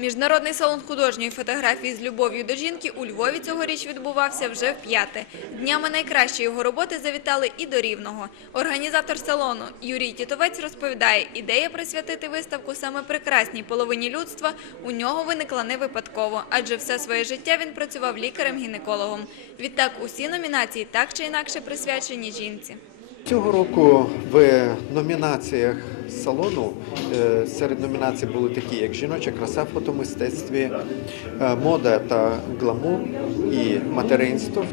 Міжнародний салон художньої фотографії з любов'ю до жінки у Львові цьогоріч відбувався вже вп'яте. Днями найкращі його роботи завітали і до Рівного. Організатор салону Юрій Тітовець розповідає, ідея присвятити виставку саме прекрасній половині людства у нього виникла не випадково, адже все своє життя він працював лікарем-гінекологом. Відтак усі номінації так чи інакше присвячені жінці. Цього року в номінаціях салону е, серед номінацій були такі, як жіноча краса в фотомистецтві, е, мода та гламур і материнство.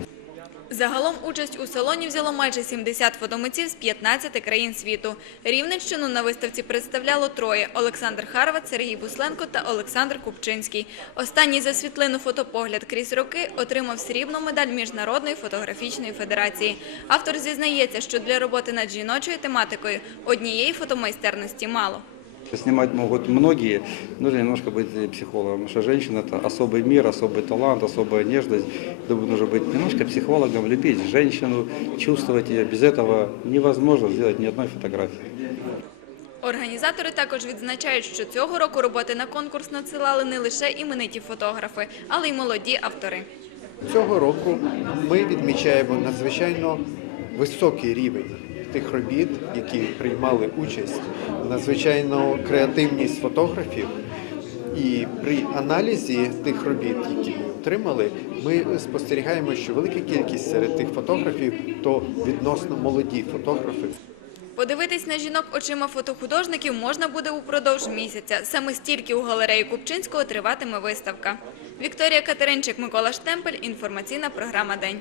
Загалом участь у салоні взяло майже 70 фотомитців з 15 країн світу. Рівненщину на виставці представляло троє – Олександр Харват, Сергій Бусленко та Олександр Купчинський. Останній за світлину фотопогляд крізь роки отримав срібну медаль Міжнародної фотографічної федерації. Автор зізнається, що для роботи над жіночою тематикою однієї фотомайстерності мало. Снимать могут многие, нужно немножко быть и психологом, потому что женщина – это особый мир, особый талант, особая нежность. Думаю, нужно быть немножко психологом, любить женщину, чувствовать ее. Без этого невозможно сделать ни одной фотографии. Організатори також відзначають, що цього року роботи на конкурс надсилали не лише імениті фотографи, але й молоді автори. Цього року ми відмічаємо надзвичайно високий рівень тих робіт, які приймали участь, надзвичайно креативність фотографів. І при аналізі тих робіт, які ми отримали, ми спостерігаємо, що велика кількість серед тих фотографів то відносно молоді фотографи. Подивитись на жінок очима фотохудожників можна буде упродовж місяця. Саме стільки у галереї Купчинського триватиме виставка. Вікторія Катеринчик, Микола Штемпель. Інформаційна програма День.